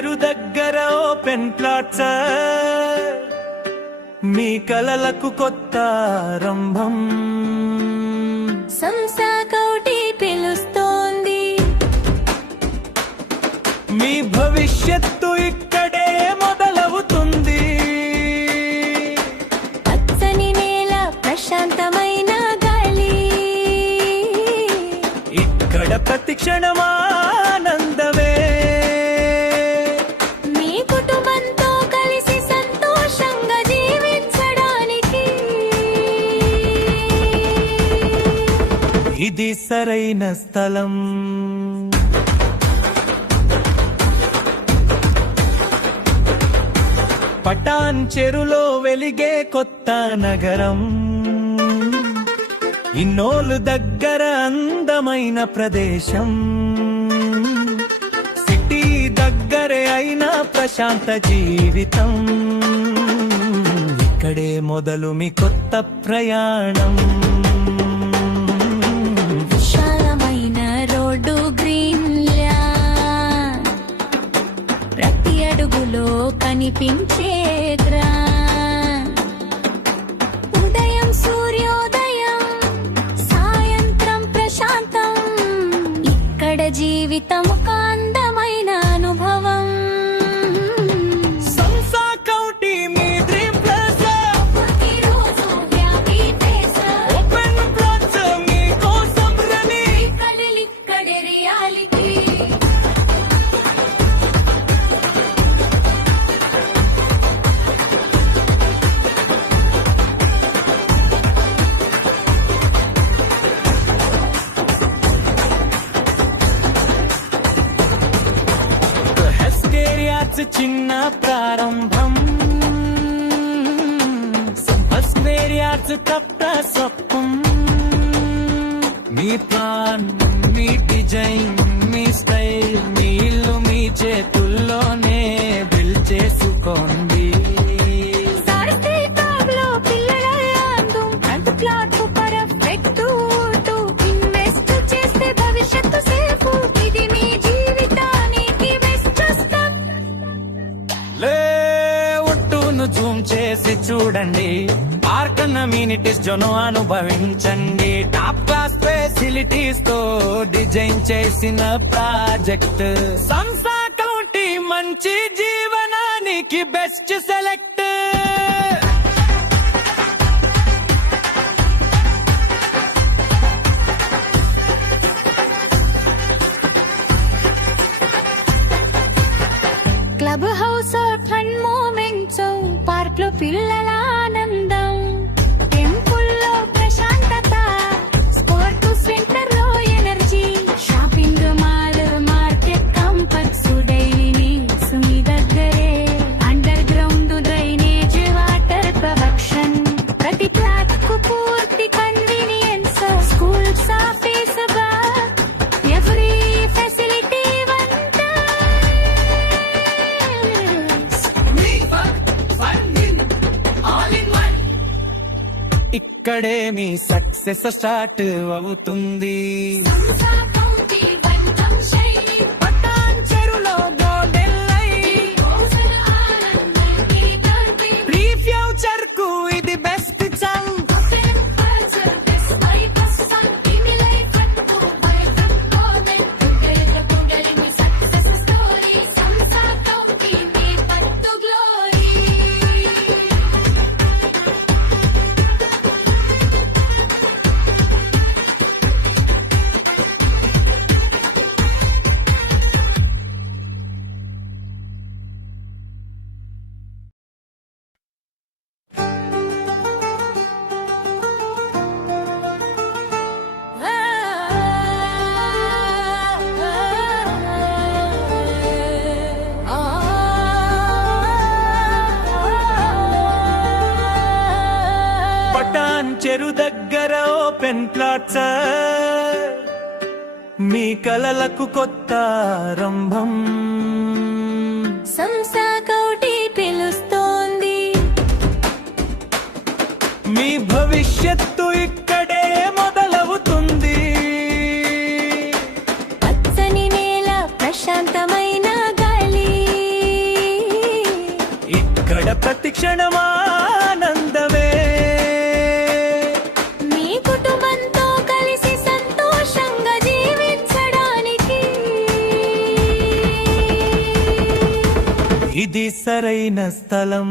చెరు దగ్గర open plots, మీ కలలకు కొత్త ఆరంభం. సంసా కౌటి పిలుస్తోంది, మీ భవిష్యత్తు ఇక్కడే మొదలవుతుంది. పచ్చని నేల, ప్రశాంతమైన గాలి, ఇక్కడ ప్రతి క్షణం ఆనందమే. మీ కుటుంబంతో కలిసి సంతోషంగా జీవించడానికి ఇది సరైన స్థలం. పటాన్ చెరులో వెలిగే కొత్త నగరం, ఇన్నోలు దగ్గర అందమైన ప్రదేశం. సిటీ దగ్గరే అయినా ప్రశాంత జీవితం, ఇక్కడే మొదలు మీ కొత్త ప్రయాణం. విశాలమైన రోడ్డు, గ్రీన్ ల్యాండ్, ప్రతి అడుగులో కనిపించే గ్రాండ్. ఉదయం సూర్యోదయం, సాయంత్రం ప్రశాంతం, ఇక్కడ జీవితం ఒక అందమైన అనుభవం. సంసా కౌంటీ మీ డ్రీమ్ ప్లేస్, ప్రతిరోజు హ్యాపీ డేస్, ఓపెన్ ప్లాట్స్ మీ కోసం రెడీ. ఇక్కడే రియాలిటీ. హెస్కేరియాస్ చిన్న ప్రారంభం, హెస్కేరియాస్ కొత్త స్వప్నం. మీ ప్లాన్, మీ డిజైన్, మీ స్టైల్, మీ ఇల్లు మీ చేతుల్లోనే బిల్డ్ చేసుకోండి. సారిత్రికంలో పిల్లల అందం, ఫ్రంట్ ప్లాట్ పర్ఫెక్ట్. ఇన్వెస్ట్ చేస్తే భవిష్యత్తు సేఫ్, ఇది మీ జీవితానికి బెస్ట్ స్టెప్. లేఅవుట్ను జూమ్ చేసి చూడండి, పార్క్ అమ్యూనిటీస్ జోను అనుభవించండి. టాప్ క్లాస్ ఫెసిలిటీస్ తో డిజైన్ చేసిన ప్రాజెక్ట్. సంసా కౌంటీ మంచి జీవనానికి best select. Club house, fun moments, park లో పిల్లల ఆనందం, టెంపుల్ లో ప్రశాంతత, స్పోర్ట్ సెంటర్ లో energy, shopping mall, market complex, daily needs మీ దగ్గరే. Underground drainage, water production, ప్రతి ఫ్లాట్ కు పూర్తి convenience, schools, office, every facility ఇక్కడే మీ సక్సెస్ స్టార్ట్ అవుతుంది. పటాన్ చెరులో గోల్డెన్ లైన్, ప్రీ ఫ్యూచర్ కు ఇది బెస్ట్ ఛాన్స్. చెరు దగ్గర ఓపెన్ ప్లాట్స్, మీ కలలకు కొత్త ఆరంభం. సంసా కౌటి పిలుస్తోంది, మీ భవిష్యత్తు ఇక్కడే మొదలవుతుంది. పచ్చని నేల, ప్రశాంతమైన గాలి, ప్రతి క్షణమానందమే. మీ కుటుంబంతో కలిసి సంతోషంగా జీవించడానికి ఇది సరైన స్థలం.